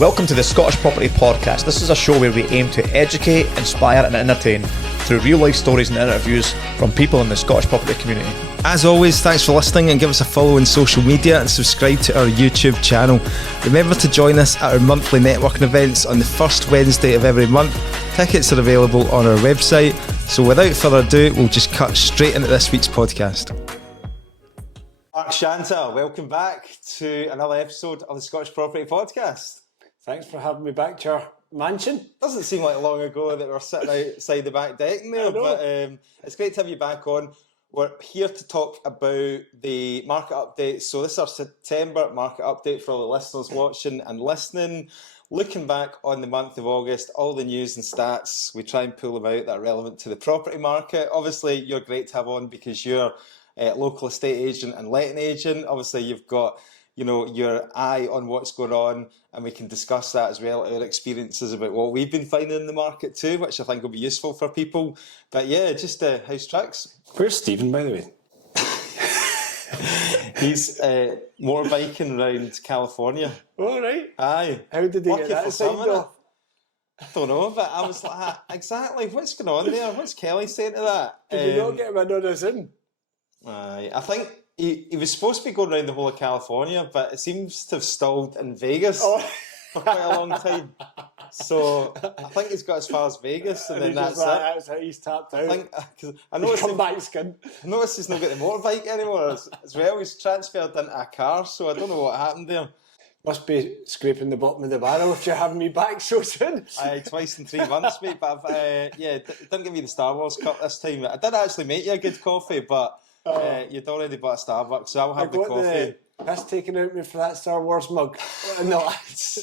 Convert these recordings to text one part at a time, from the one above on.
Welcome to the Scottish Property Podcast. This is a show where we aim to educate, inspire and entertain through real life stories and interviews from people in the Scottish property community. As always, thanks for listening and give us a follow on social media and subscribe to our YouTube channel. Remember to join us at our monthly networking events on the first Wednesday of every month. Tickets are available on our website. So without further ado, we'll just cut straight into this week's podcast. Mark Shanta, welcome back to another episode of the Scottish Property Podcast. Thanks for having me back to your mansion. Doesn't seem like long ago that we were sitting outside the back deck there, but it's great to have you back on. We're here to talk about the market update. So this is our September market update for all the listeners watching and listening. Looking back on the month of August, all the news and stats, we try and pull them out that are relevant to the property market. Obviously, you're great to have on because you're a local estate agent and letting agent. Obviously, you've got your eye on what's going on, and we can discuss that as well, our experiences about what we've been finding in the market too, which I think will be useful for people. But yeah, just house tracks. Where's Stepen, by the way? He's motorbiking around California. Oh, right. Aye. How did he get that signed off? I don't know, but I was like, exactly, what's going on there? What's Kelly saying to that? Did you not get him in on us in? Aye, I think he was supposed to be going around the whole of California, but it seems to have stalled in Vegas for quite a long time. So I think he's got as far as Vegas, and then that's it. That's how he's tapped out. I noticed come back skin. I noticed he's not got the motorbike anymore as well. He's transferred into a car, so I don't know what happened there. Must be scraping the bottom of the barrel if you're having me back so soon. Aye, twice in 3 months, mate. But didn't give me the Star Wars cup this time. I did actually make you a good coffee, but you'd already bought a Starbucks, so I'll have the coffee. That's taken out me for that Star Wars mug. The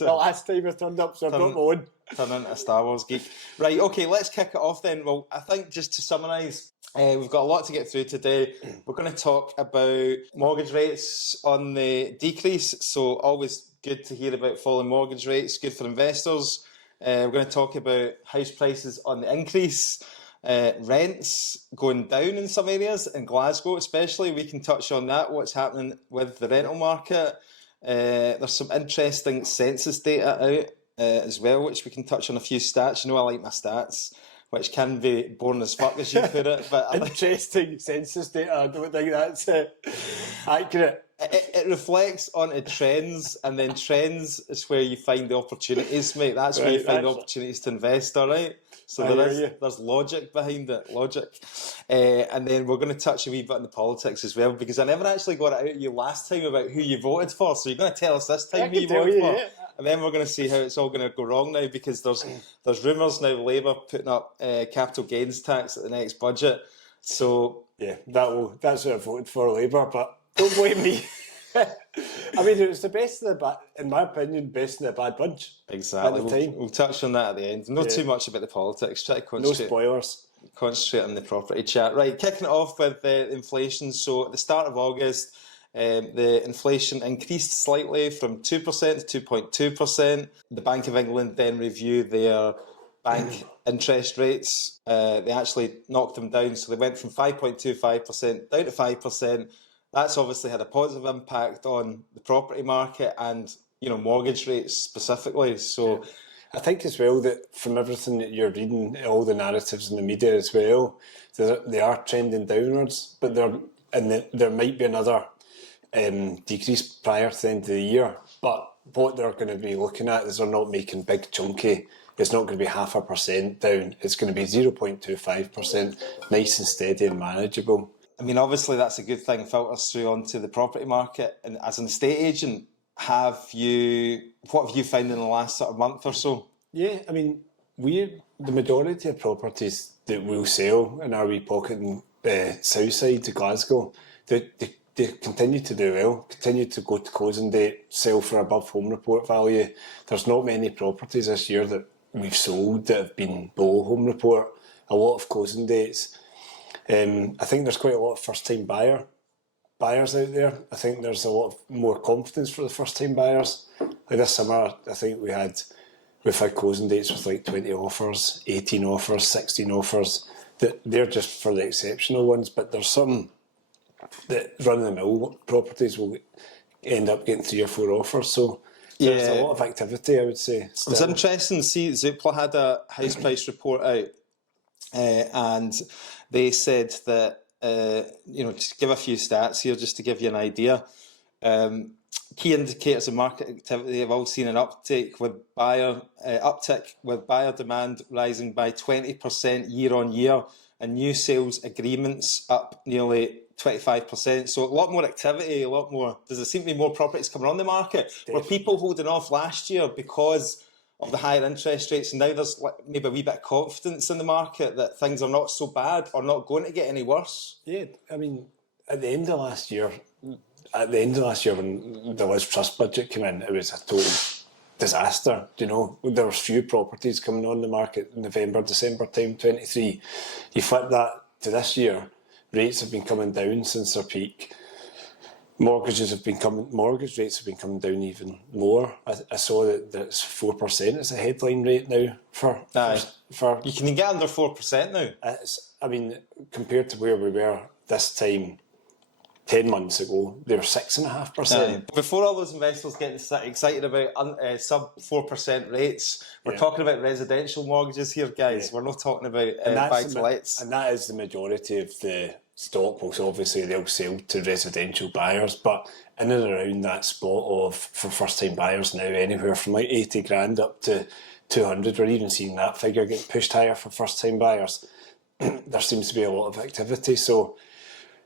last time I turned up, so I brought my own. Turn into a Star Wars geek. Right, okay, let's kick it off then. Well, I think just to summarise, we've got a lot to get through today. We're going to talk about mortgage rates on the decrease, so always good to hear about falling mortgage rates, good for investors. We're going to talk about house prices on the increase. Rents going down in some areas, in Glasgow especially. We can touch on that, what's happening with the rental market. There's some interesting census data out as well, which we can touch on a few stats. You know, I like my stats, which can be boring as fuck as you put it. But interesting census data, I don't think that's accurate. It reflects onto trends, and then trends is where you find the opportunities, mate. That's where you find the opportunities to invest, all right? So there's logic behind it, and then we're going to touch a wee bit on the politics as well, because I never actually got it out of you last time about who you voted for, so you're going to tell us this time who you voted for. Yeah. And then we're going to see how it's all going to go wrong now, because there's rumours now of Labour putting up capital gains tax at the next budget. So yeah, that's what I voted for, Labour, but don't blame me. I mean, it was the best of the bad, in my opinion, best of the bad bunch. Exactly. We'll touch on that at the end. Not too much about the politics. Try to concentrate. No spoilers. Concentrate on the property chat. Right, kicking it off with inflation. So at the start of August, the inflation increased slightly from 2% to 2.2%. The Bank of England then reviewed their bank interest rates. They actually knocked them down. So they went from 5.25% down to 5%. That's obviously had a positive impact on the property market and, mortgage rates specifically. So I think as well that from everything that you're reading, all the narratives in the media as well, they are trending downwards, but there might be another decrease prior to the end of the year. But what they're going to be looking at is they're not making big chunky. It's not going to be 0.5% down. It's going to be 0.25%, nice and steady and manageable. I mean, obviously that's a good thing, filters through onto the property market. And as an estate agent, what have you found in the last sort of month or so? Yeah, I mean, the majority of properties that we'll sell in our wee pocket in south side of Glasgow, they continue to do well, continue to go to closing date, sell for above home report value. There's not many properties this year that we've sold that have been below home report. A lot of closing dates. I think there's quite a lot of first-time buyers out there. I think there's a lot more confidence for the first-time buyers. Like this summer, I think we've had closing dates with like 20 offers, 18 offers, 16 offers. They're just for the exceptional ones, but there's some that run-of-the-mill properties will end up getting 3 or 4 offers. So There's a lot of activity, I would say. It was interesting to see Zoopla had a house price report out, and they said that, to give a few stats here just to give you an idea. Key indicators of market activity have all seen an uptick with buyer demand rising by 20% year on year, and new sales agreements up nearly 25%. So a lot more activity, a lot more. Does there seem to be more properties coming on the market? Were people holding off last year because of the higher interest rates, and now there's maybe a wee bit of confidence in the market that things are not so bad or not going to get any worse? Yeah, I mean, at the end of last year when the Liz Trust budget came in, it was a total disaster. There was few properties coming on the market in November, December time 23. You flip that to this year, rates have been coming down since their peak. Mortgage rates have been coming down even more. I saw that it's 4% is a headline rate now for you can get under 4% now. Compared to where we were this time 10 months ago, they were 6.5%. Before all those investors getting excited about sub 4% rates, we're talking about residential mortgages here, guys. We're not talking about buy-to-lets. And that is the majority of the stock. Well, so obviously they'll sell to residential buyers, but in and around that spot for first-time buyers now, anywhere from like 80 grand up to 200. We're even seeing that figure get pushed higher for first-time buyers. There seems to be a lot of activity. So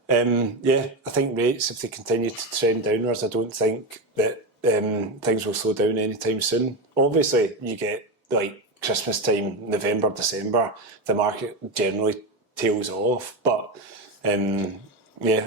I think rates, if they continue to trend downwards, I don't think that things will slow down anytime soon. Obviously, you get like Christmas time, November, December, the market generally tails off. But I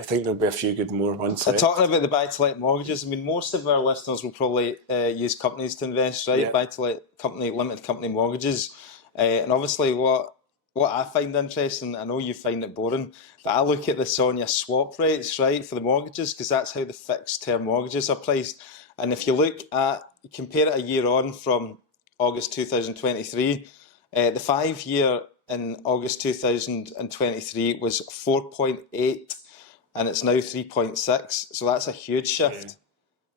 think there'll be a few good more months. Talking about the buy-to-let mortgages, most of our listeners will probably use companies to invest, right? Yeah. Buy-to-let company, limited company mortgages. And obviously what I find interesting, I know you find it boring, but I look at the SONIA swap rates, right, for the mortgages, because that's how the fixed term mortgages are priced. And if you compare it a year on from August 2023, the 5-year in August 2023 was 4.8, and it's now 3.6. So that's a huge shift.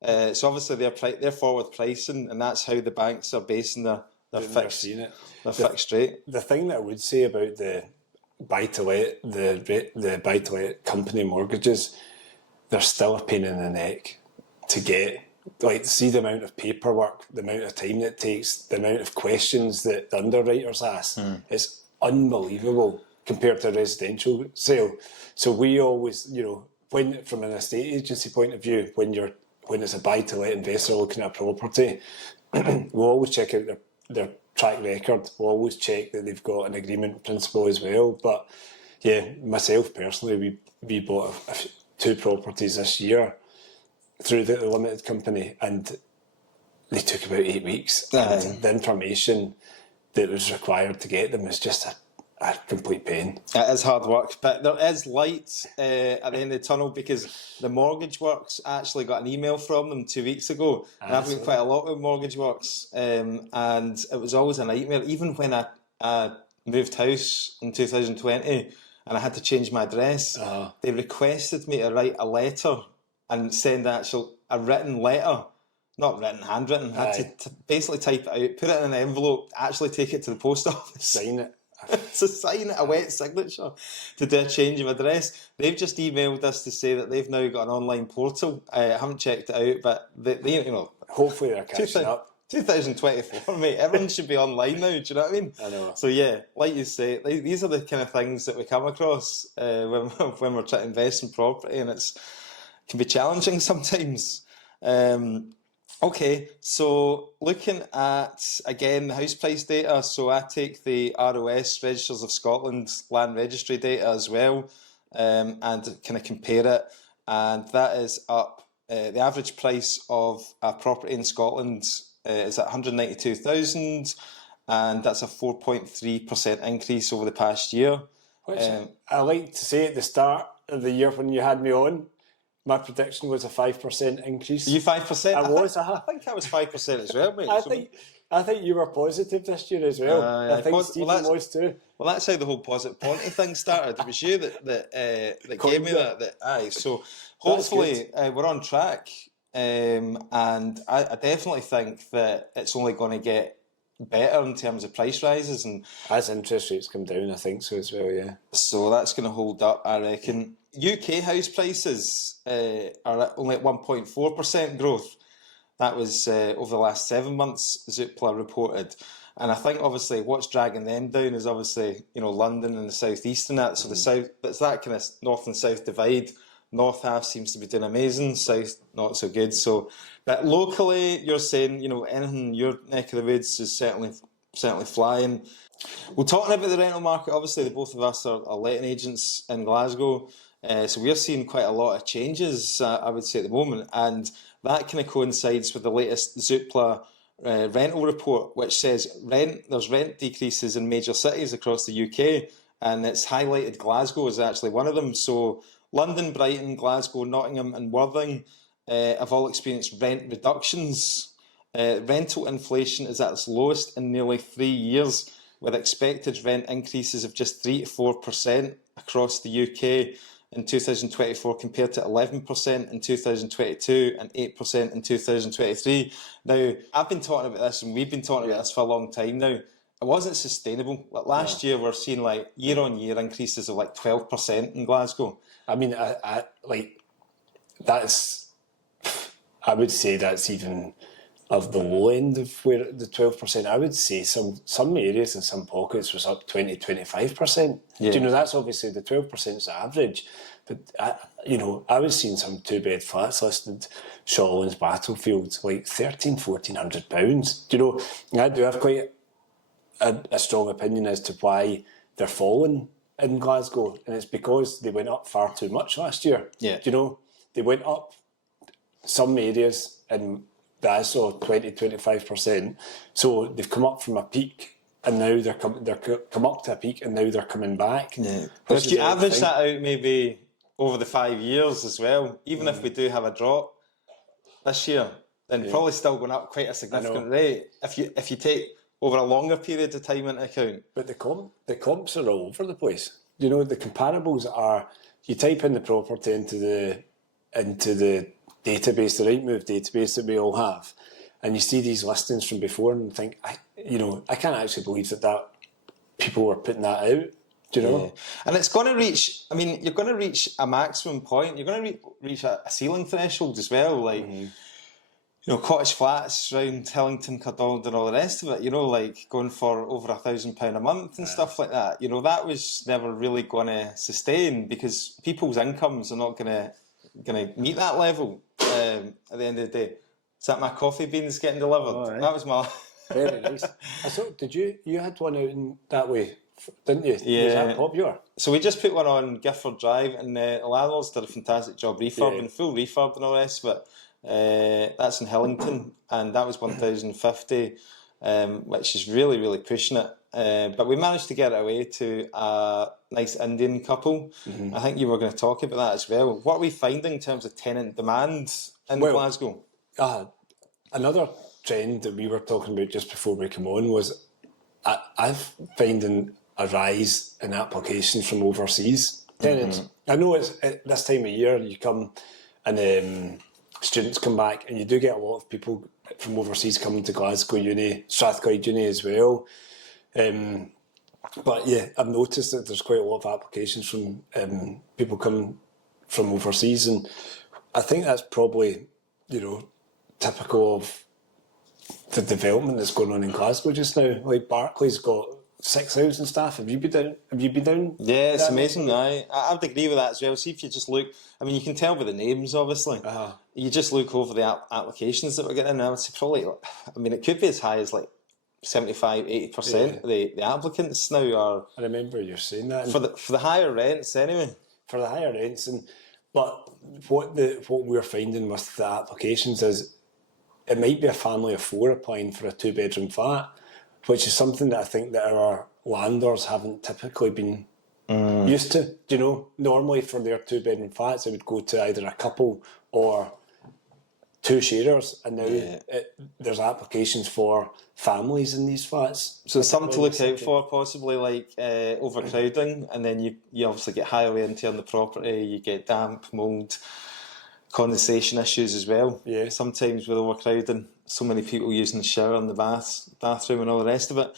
Yeah. So obviously they're forward pricing, and that's how the banks are basing their fixed rate. The thing that I would say about the buy-to-let, the buy-to-let company mortgages, they're still a pain in the neck to get. Like, see the amount of paperwork, the amount of time that it takes, the amount of questions that the underwriters ask. It's unbelievable compared to a residential sale. So we always, when from an estate agency point of view, when it's a buy-to-let investor looking at a property, we'll always check out their track record. We'll always check that they've got an agreement in principle as well. But yeah, myself personally, we bought 2 properties this year through the limited company, and they took about 8 weeks. And the information that was required to get them was just a complete pain. It is hard work, but there is light at the end of the tunnel, because the Mortgage Works actually got an email from them 2 weeks ago. And I've got quite a lot with Mortgage Works, and it was always a nightmare. Even when I moved house in 2020 and I had to change my address, they requested me to write a letter and send a written letter. Not written, handwritten. I had to basically type it out, put it in an envelope, actually take it to the post office. Sign it. To sign it, a wet signature, to do a change of address. They've just emailed us to say that they've now got an online portal. I haven't checked it out, but they hopefully they're catching up. 2024, mate. Everyone should be online now. Do you know what I mean? I know. So yeah, like you say, these are the kind of things that we come across when we're trying to invest in property, and it can be challenging sometimes. Okay, so looking at, again, the house price data, so I take the ROS, Registers of Scotland, Land Registry data as well, and kind of compare it, and that is up. The average price of a property in Scotland is at 192,000, and that's a 4.3% increase over the past year. Which I like to say at the start of the year when you had me on, my prediction was a 5% increase. You 5%? I think I was 5% as well, mate. I think you were positive this year as well. I think Stepen was too. Well, that's how the whole Posit Ponty thing started. It was you that gave me that. So hopefully we're on track. and I definitely think that it's only going to get better in terms of price rises, and as interest rates come down, I think so as well. Yeah. so that's going to hold up, I reckon. UK house prices are only at 1.4% growth. That was over the last 7 months, Zoopla reported. And I think obviously what's dragging them down is obviously, London and the southeast and that. So the south, it's that kind of north and south divide. North half seems to be doing amazing, south not so good. So, but locally, you're saying, anything in your neck of the woods is certainly flying. Well, talking about the rental market, obviously the both of us are letting agents in Glasgow. So we're seeing quite a lot of changes, I would say, at the moment. And that kind of coincides with the latest Zoopla rental report, which says there's rent decreases in major cities across the UK, and it's highlighted Glasgow as actually one of them. So London, Brighton, Glasgow, Nottingham and Worthing have all experienced rent reductions. Rental inflation is at its lowest in nearly 3 years, with expected rent increases of just 3 to 4% across the UK in 2024 compared to 11% in 2022 and 8% in 2023. Now, I've been talking about this and we've been talking about this for a long time now. It wasn't sustainable. Like last year, we're seeing like year-on-year increases of like 12% in Glasgow. I mean, I that's. I would say that's even of the low end of where the 12%. I would say some areas and some pockets was up 20-25%. Yeah. Do you know, that's obviously the 12% is the average. But I was seeing some 2-bed flats listed, Shawlands, Battlefield, like £1,400. Do you know, I do have quite a strong opinion as to why they're falling in Glasgow, and it's because they went up far too much last year. Yeah. Do you know, they went up some areas in that I saw 20-25%. So they've come up from a peak, and now they're come up to a peak, and now they're coming back. Yeah. But if you average that out, maybe over the 5 years as well, even if we do have a drop this year, then probably still going up quite a significant rate. If you take over a longer period of time into account. But the comps are all over the place. You know, the comparables are, you type in the property into the database, the Rightmove database that we all have, and you see these listings from before and think, I can't actually believe that people were putting that out. Do you know? Yeah. And it's going to reach, you're going to reach a maximum point. You're going to reach a ceiling threshold as well. Like, cottage flats around Hillington, Cardald and all the rest of it, like going for over £1,000 a month and stuff like that. That was never really going to sustain because people's incomes are not going to meet that level at the end of the day. Is that my coffee beans getting delivered? Oh, right. That was my... Very nice. I thought, you had one out in that way, didn't you? Yeah. Was that popular? So we just put one on Gifford Drive, and the landlords did a fantastic job refurbing, full refurb and all the rest of it. That's in Hillington, and that was 1,050, which is really, really pushing it. But we managed to get it away to a nice Indian couple. I think you were going to talk about that as well. What are we finding in terms of tenant demand in Glasgow? Another trend that we were talking about just before we come on was I'm finding a rise in applications from overseas tenants. I know it's at this time of year you come and students come back, and you do get a lot of people from overseas coming to Glasgow Uni, Strathclyde Uni as well. But yeah, I've noticed that there's quite a lot of applications from people coming from overseas, and I think that's probably, typical of the development that's going on in Glasgow just now. Like Barclay's got 6,000 staff. Have you been down? Yeah, it's amazing. I would agree with that as well. See, if you just look, you can tell by the names, obviously. You just look over the applications that we're getting. I would say probably, it could be as high as like 75-80% of the applicants now are. I remember you saying that for the higher rents anyway. For the higher rents, but what we're finding with the applications is it might be a family of 4 applying for a 2-bedroom flat, which is something that I think that our landlords haven't typically been used to. Normally for their 2-bedroom flats, it would go to either a couple or 2 sharers, and now there's applications for families in these flats. So something to look out for, possibly like overcrowding, and then you obviously get higher wear and tear on the property, you get damp, mould. condensation issues as well. Yeah. Sometimes with overcrowding, so many people using the shower and the bathroom and all the rest of it.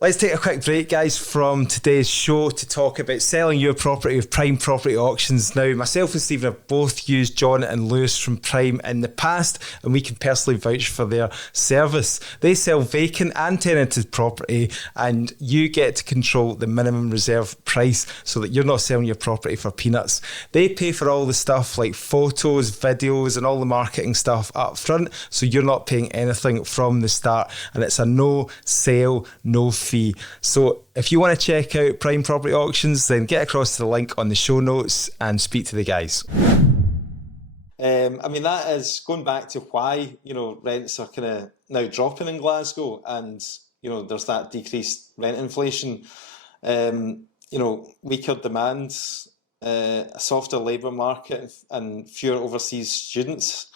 Let's take a quick break, guys, from today's show to talk about selling your property with Prime Property Auctions. Now, myself and Stephen have both used John and Lewis from Prime in the past, and we can personally vouch for their service. They sell vacant and tenanted property, and you get to control the minimum reserve price so that you're not selling your property for peanuts. They pay for all the stuff like photos, videos, and all the marketing stuff up front, so you're not paying anything from the start, and it's a no sale, no fee. So if you want to check out Prime Property Auctions, then get across to the link on the show notes and speak to the guys. I mean, that is going back to why, rents are kind of now dropping in Glasgow, and, there's that decreased rent inflation, weaker demand, a softer labour market and fewer overseas students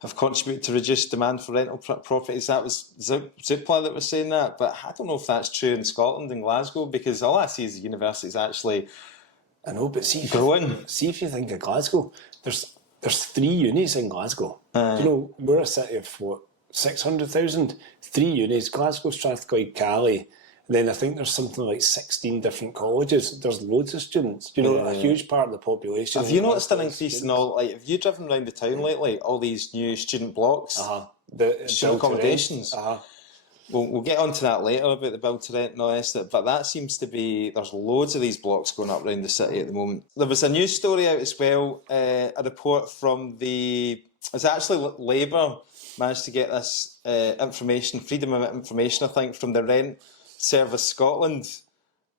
have contributed to reduced demand for rental properties. That was Zoopla that was saying that, but I don't know if that's true in Scotland and Glasgow, because all I see is the universities actually I know, but growing. See if you think of Glasgow, there's 3 unis in Glasgow. We're a city of 600,000, 3 unis, Glasgow, Strathclyde, Cali. Then I think there's something like 16 different colleges. There's loads of students. A huge part of the population. Have you noticed an increase in all? Like, have you driven around the town lately? All these new student blocks, student accommodations. We'll get onto that later about the build to rent and all the rest of it. But that seems to be, there's loads of these blocks going up around the city at the moment. There was a news story out as well. A report from it's actually Labour managed to get this information, freedom of information, I think, from the Rent Service Scotland,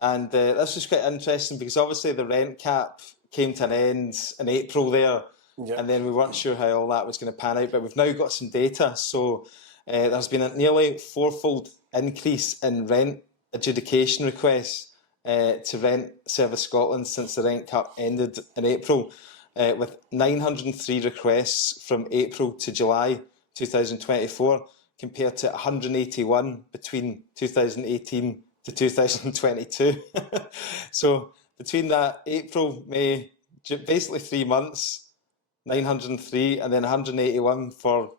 and this was quite interesting because obviously the rent cap came to an end in April there, and then we weren't sure how all that was going to pan out, but we've now got some data. So there's been a nearly 4-fold increase in rent adjudication requests to Rent Service Scotland since the rent cap ended in April, with 903 requests from April to July 2024. Compared to 181 between 2018 to 2022. So between that April, May, basically 3 months, 903, and then 181 for,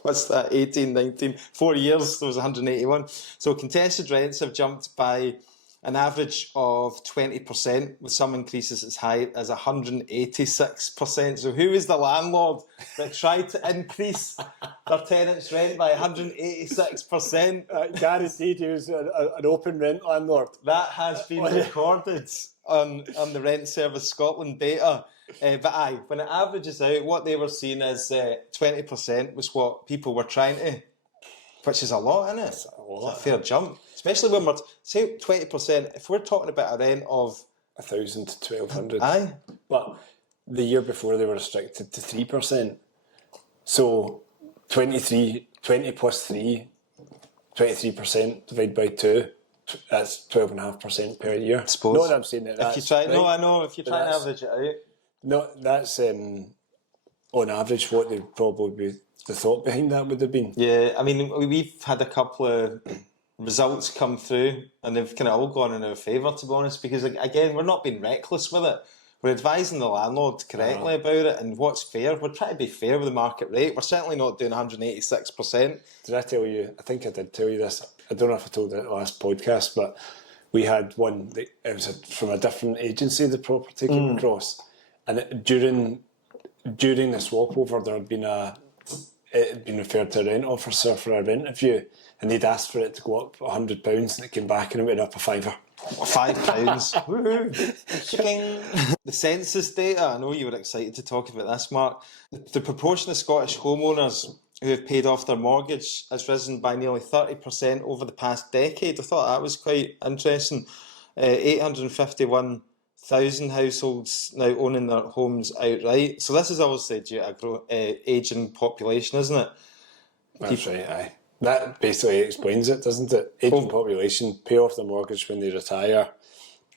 what's that, 18, 19, 4 years, there was 181. So contested rents have jumped by an average of 20%, with some increases as high as 186%. So who is the landlord that tried to increase their tenants' rent by 186%? Guaranteed he was an open rent landlord. That has been recorded on the Rent Service Scotland data. But when it averages out, what they were seeing is 20% was what people were trying to, which is a lot, isn't it? It's a fair jump. Especially when we're, say 20%, if we're talking about a rent of 1,000 to 1,200. Aye. But the year before they were restricted to 3%. So 20 plus 3, 23% divided by 2, that's 12.5% per year. I suppose. Not that I'm saying that that's if you try, right, no, I know, if you try and average it out. No, that's on average what they'd probably be, the thought behind that would have been. Yeah, I mean, we've had a couple of results come through and they've kind of all gone in our favour, to be honest, because again, we're not being reckless with it. We're advising the landlord correctly about it and what's fair. We're trying to be fair with the market rate. We're certainly not doing 186%. Did I tell you, I think I did tell you this, I don't know if I told it at the last podcast, but we had one, it was from a different agency, the property came across, and during the swap over there had been it had been referred to a rent officer for a rent review, and they'd asked for it to go up £100, and it came back and it went up a £5. £5. Woohoo! The census data, I know you were excited to talk about this, Mark. The proportion of Scottish homeowners who have paid off their mortgage has risen by nearly 30% over the past decade. I thought that was quite interesting. 851,000 households now owning their homes outright. So this is obviously due to a ageing population, isn't it? That's right, aye. That basically explains it, doesn't it? Ageing population, pay off the mortgage when they retire,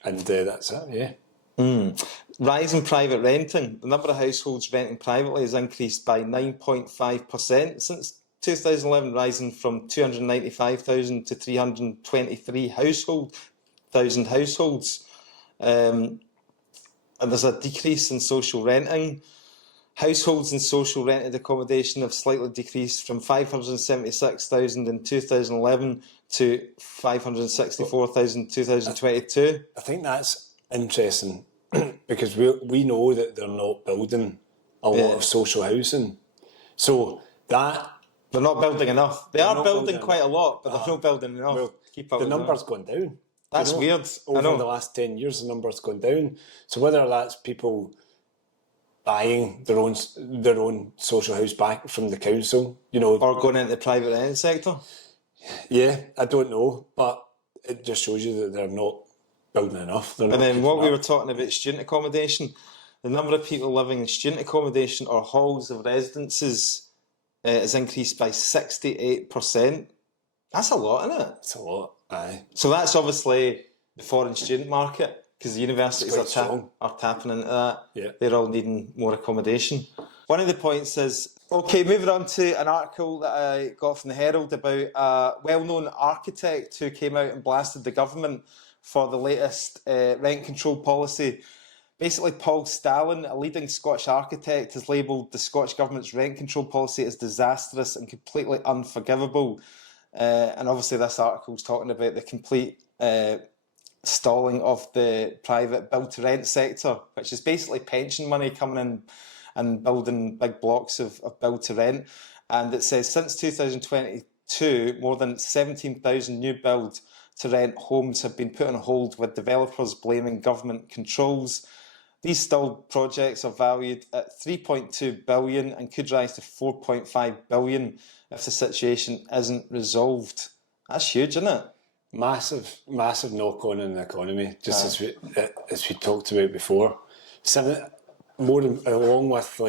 and that's it, yeah. Rise in private renting. The number of households renting privately has increased by 9.5% since 2011, rising from 295,000 to 323,000 households. and there's a decrease in social renting. Households in social rented accommodation have slightly decreased from 576,000 in 2011 to 564,000 in 2022. I think that's interesting because we know that they're not building a lot of social housing. So that... They're not building enough. They are not building building quite a lot, but they're not building enough. Well, to keep up the with number's gone down. That's weird. Over I know. the last 10 years, the number's gone down. So whether that's people buying their own social house back from the council, Or going into the private renting sector. Yeah, I don't know, but it just shows you that they're not building enough. And then what we were talking about, student accommodation, the number of people living in student accommodation or halls of residences has increased by 68%. That's a lot, isn't it? It's a lot, aye. So that's obviously the foreign student market, because the universities It's quite are tapping into that. Yeah. They're all needing more accommodation. One of the points is, okay, moving on to an article that I got from the Herald about a well-known architect who came out and blasted the government for the latest rent control policy. Basically, Paul Stalin, a leading Scottish architect, has labelled the Scottish Government's rent control policy as disastrous and completely unforgivable. And obviously this article is talking about the complete stalling of the private build-to-rent sector, which is basically pension money coming in and building big blocks of build-to-rent. And it says since 2022, more than 17,000 new build-to-rent homes have been put on hold, with developers blaming government controls. These stalled projects are valued at 3.2 billion and could rise to 4.5 billion if the situation isn't resolved. That's huge, isn't it? Massive knock-on in the economy, just as we talked about before. Along with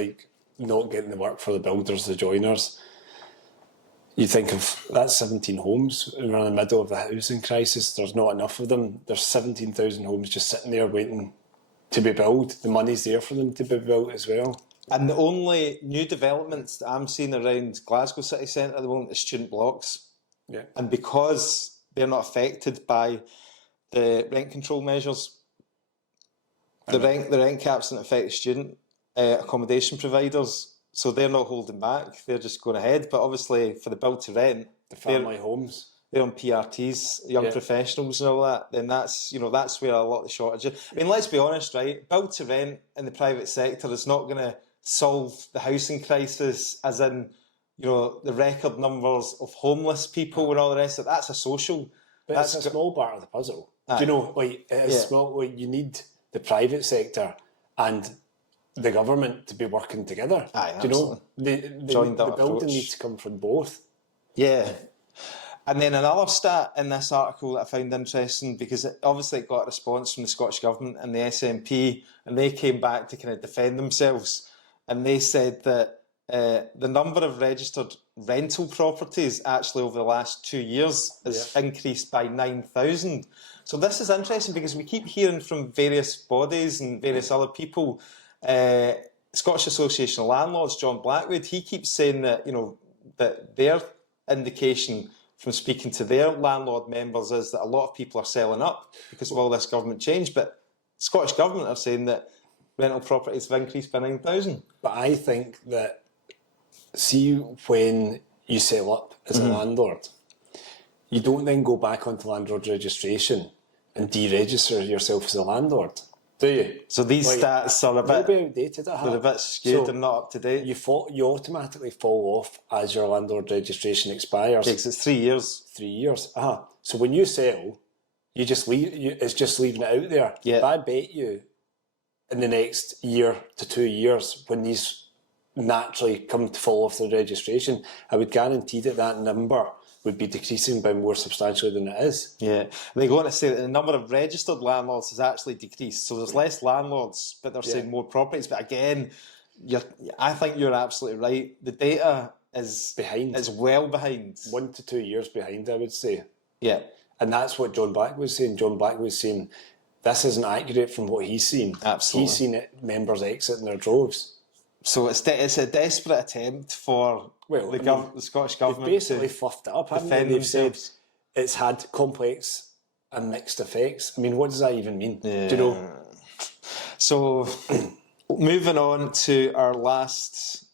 not getting the work for the builders, the joiners. You think of that 17 homes, and we're in the middle of the housing crisis. There's not enough of them. There's 17,000 homes just sitting there waiting to be built. The money's there for them to be built as well. And the only new developments that I'm seeing around Glasgow city centre at the moment is student blocks. Yeah. And because they're not affected by the rent control measures, the rent caps don't affect student accommodation providers, so they're not holding back. They're just going ahead. But obviously, for the build to rent, The family homes. they're on PRTs, young professionals and all that. Then that's where a lot of the shortages. I mean, let's be honest, right? Build to rent in the private sector is not going to solve the housing crisis, as in the record numbers of homeless people and all the rest of it. That's a social. But it's a small part of the puzzle. Do you know, it is small. You need the private sector and the government to be working together. Aye, do you know? Joined up the building approach. needs to come from both. Yeah. And then another stat in this article that I found interesting, because it got a response from the Scottish Government and the SNP, and they came back to kind of defend themselves. And they said that the number of registered rental properties actually over the last 2 years has increased by 9,000. So this is interesting because we keep hearing from various bodies and various other people. Scottish Association of Landlords, John Blackwood, he keeps saying that that their indication from speaking to their landlord members is that a lot of people are selling up because of all this government change. But Scottish Government are saying that rental properties have increased by 9,000. But I think that, see, when you sell up as a landlord, you don't then go back onto landlord registration and deregister yourself as a landlord, do you? So these stats are a bit outdated. they're a bit skewed and not up to date. You automatically fall off as your landlord registration expires. Because it's 3 years. 3 years. So when you sell, you just leave. It's just leaving it out there. Yeah. But I bet you, in the next year to 2 years, when these naturally come to fall off the registration, I would guarantee that number would be decreasing by more substantially than it is. Yeah. They go on to say that the number of registered landlords has actually decreased. So there's less landlords, but they're saying more properties. But again, I think you're absolutely right. The data is Behind. Is well behind. 1 to 2 years behind, I would say. Yeah. And that's what John Black was saying. John Black was saying this isn't accurate from what he's seen. Absolutely. He's seen it, members exit in their droves. So it's a desperate attempt for the Scottish Government They've basically to fluffed it up, haven't defend they? They've said themselves. it's had complex and mixed effects. I mean, what does that even mean? Do you know? So, moving on to our last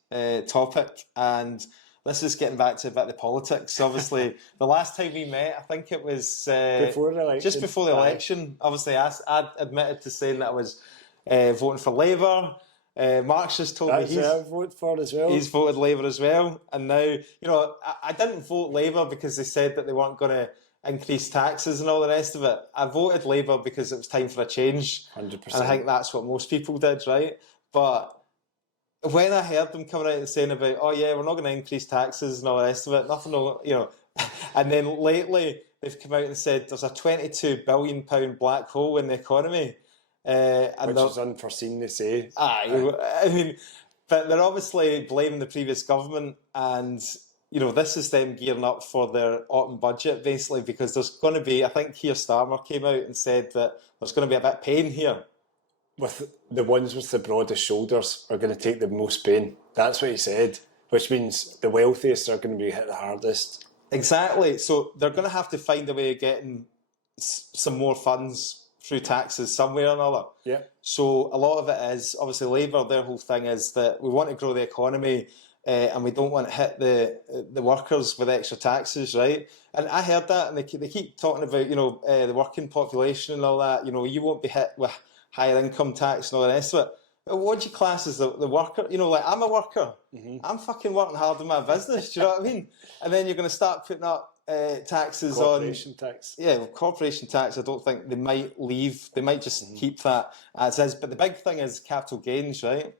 topic, and this is getting back to a bit of the politics. Obviously, the last time we met, I think it was Before the election. just before the election. Obviously, I admitted to saying that I was voting for Labour. Mark's just told me That's what I voted for as well. he's voted Labour as well. And now, you know, I didn't vote Labour because they said that they weren't going to increase taxes and all the rest of it. I voted Labour because it was time for a change. 100%. And I think that's what most people did, right? But when I heard them coming out and saying about, oh yeah, we're not going to increase taxes and all the rest of it, nothing, you know, and then lately they've come out and said there's a £22 billion black hole in the economy. Which is unforeseen, they say. Aye, I mean, but they're obviously blaming the previous government, and you know this is them gearing up for their autumn budget, basically, because there's going to be, I think Keir Starmer came out and said that there's going to be a bit of pain here. With the ones with the broadest shoulders are going to take the most pain. That's what he said, which means the wealthiest are going to be hit the hardest. Exactly. So they're going to have to find a way of getting some more funds through taxes somewhere or another. Yeah. So a lot of it is, obviously Labour, their whole thing is that we want to grow the economy and we don't want to hit the workers with extra taxes, right? And I heard that, and they keep talking about, you know, the working population and all that. You know, you won't be hit with higher income tax and all the rest of it. But what do you class as the worker? You know, like, I'm a worker. Mm-hmm. I'm fucking working hard in my business, do you know what I mean? And then you're going to start putting up taxes corporation tax. Yeah, well, corporation tax, I don't think they might leave. They might just keep that as is. But the big thing is capital gains, right?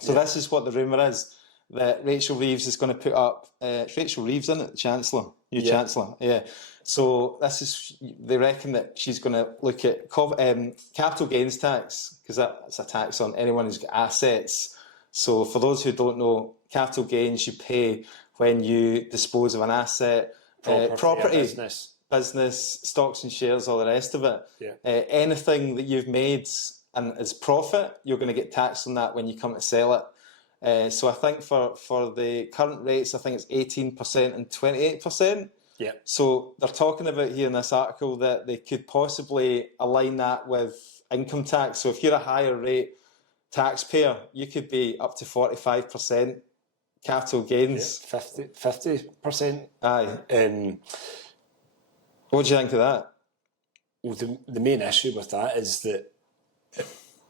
So this is what the rumour is, that Rachel Reeves is going to put up... Rachel Reeves, isn't it? The Chancellor. Chancellor, yeah. So this is... They reckon that she's going to look at capital gains tax, because that's a tax on anyone who's got assets. So for those who don't know, capital gains you pay when you dispose of an asset, property, business, stocks and shares, all the rest of it. Yeah. Anything that you've made and as profit, you're going to get taxed on that when you come to sell it. So I think for the current rates, I think it's 18% and 28%. Yeah. So they're talking about here in this article that they could possibly align that with income tax. So if you're a higher rate taxpayer, you could be up to 45% capital gains. Yeah, 50%. Aye. What do you think of that? Well, the main issue with that is that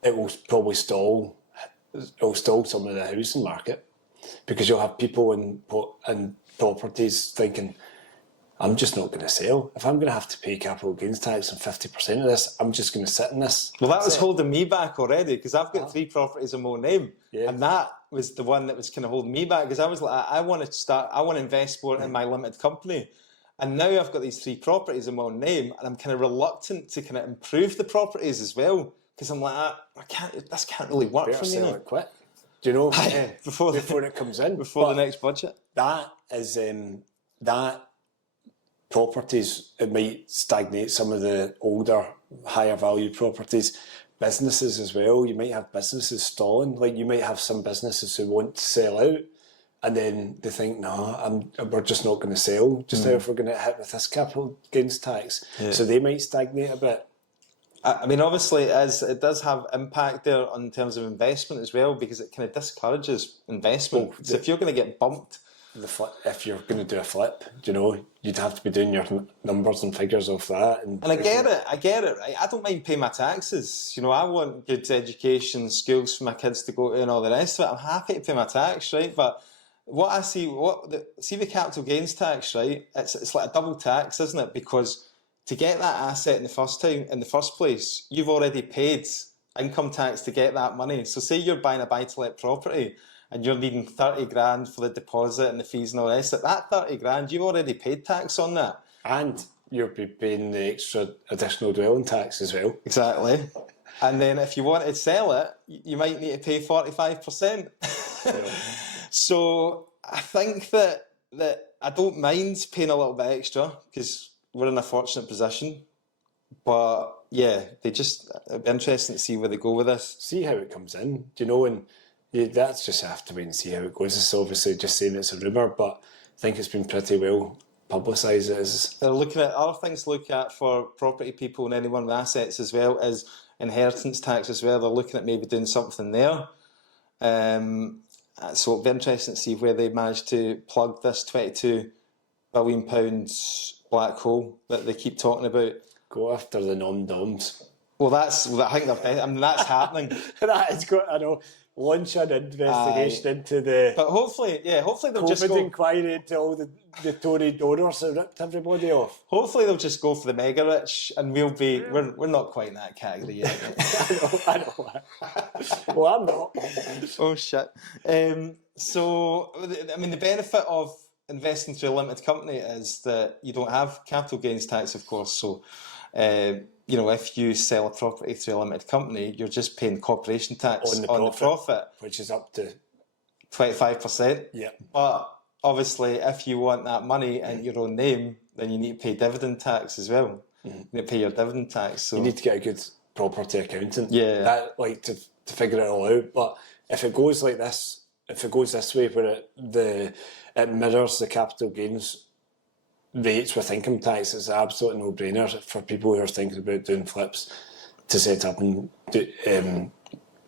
it will probably stall some of the housing market, because you'll have people in properties thinking, I'm just not going to sell. If I'm going to have to pay capital gains tax on 50% of this, I'm just going to sit in this. Well, that was holding me back already, because I've got 3 properties in my own name. Yeah. And that was the one that was kind of holding me back, because I was like, I want to invest more in my limited company. And now I've got these 3 properties in my own name, and I'm kind of reluctant to kind of improve the properties as well, because I'm like, this can't really work Better for me sell now. it quick. Do you know? Before it comes in. Before the next budget. That is that properties, it might stagnate some of the older, higher value properties. Businesses as well, you might have businesses stalling. Like, you might have some businesses who want to sell out, and then they think, no, we're just not going to sell, just now if we're going to hit with this capital gains tax. Yeah. So they might stagnate a bit. I mean, obviously, it does have impact there in terms of investment as well, because it kind of discourages investment. Well, so if you're going to get bumped... If you're going to do a flip, you know, you'd have to be doing your numbers and figures of that. And I get it, right? I don't mind paying my taxes. You know, I want good education, schools for my kids to go to and all the rest of it. I'm happy to pay my tax, right? But what I see, the capital gains tax, right? It's like a double tax, isn't it? Because to get that asset in the first place, you've already paid income tax to get that money. So say you're buying a buy-to-let property, and you're needing 30 grand for the deposit and the fees and all the rest of it, that 30 grand, you've already paid tax on that. And you'll be paying the extra additional dwelling tax as well. Exactly. And then if you want to sell it, you might need to pay 45%. Yeah. So I think that I don't mind paying a little bit extra, because we're in a fortunate position. But yeah, it'd be interesting to see where they go with this. See how it comes in, do you know, and that's just have to wait and see how it goes. It's obviously just saying it's a rumour, but I think it's been pretty well publicised. They're looking at other things to look at for property people and anyone with assets as well, is inheritance tax as well. They're looking at maybe doing something there. So it'll be interesting to see where they manage to plug this £22 billion black hole that they keep talking about. Go after the non-doms. Well, I think that's happening. That is good. I know. Launch an investigation into the. But hopefully they'll COVID just go. inquiry into all the Tory donors who ripped everybody off. Hopefully they'll just go for the mega rich, and we're not quite in that category yet. I know. Well, I'm not. Oh shit. So I mean, the benefit of investing through a limited company is that you don't have capital gains tax, of course. So. If you sell a property through a limited company, you're just paying corporation tax on the profit, which is up to 25%. Yeah. But obviously, if you want that money in your own name, then you need to pay dividend tax as well. You need to pay your dividend tax. So you need to get a good property accountant. Yeah. To figure it all out. But if it goes like this, if it goes this way, where it mirrors the capital gains rates with income tax, it's an absolute no-brainer for people who are thinking about doing flips to set up and do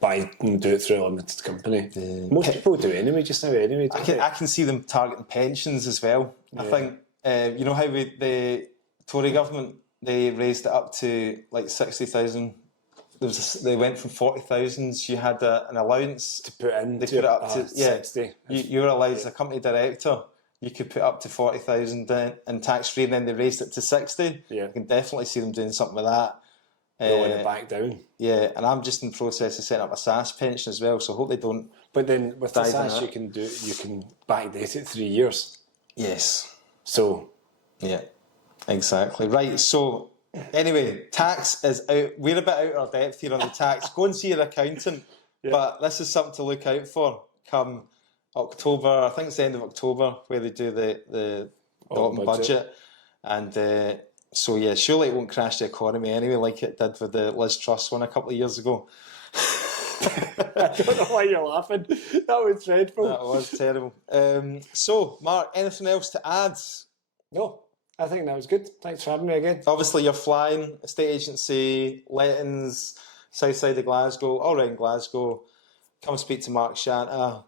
it through a limited company. Most people do anyway, just now anyway. I can see them targeting pensions as well. Yeah. I think how the Tory government, they raised it up to like 60,000. They went from 40,000. You had an allowance to put in. They put it up to 60. You were allowed as a company director. You could put up to 40,000 in tax free, and then they raised it to 60. Yeah. I can definitely see them doing something with that. Rolling it back down. Yeah, and I'm just in the process of setting up a SAS pension as well, so I hope they don't. But then with the SAS, you can backdate it 3 years. Yes. So. Yeah, exactly. Right. So anyway, tax is out. We're a bit out of our depth here on the tax. Go and see your accountant. Yeah. But this is something to look out for come October. I think it's the end of October where they do the autumn budget. And so yeah, surely it won't crash the economy anyway, like it did with the Liz Truss one a couple of years ago. I don't know why you're laughing. That was dreadful. That was terrible. So, Mark, anything else to add? No, I think that was good. Thanks for having me again. Obviously, you're flying, estate agency, lettings, south side of Glasgow, all around Glasgow. Come speak to Mark Shanta.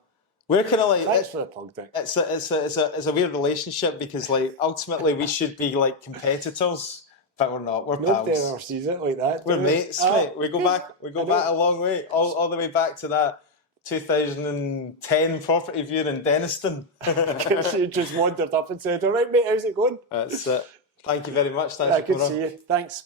We're kind of like, thanks for the plug, Dick. It's a weird relationship because like ultimately we should be like competitors, but we're not. We're pals. Nobody ever sees it like that. We're mates, mate. We go back a long way, all the way back to that 2010 property viewing in Denniston. You just wandered up and said, "All right, mate, how's it going?" That's it. Thank you very much. Thanks for coming on. Good to see you. Thanks.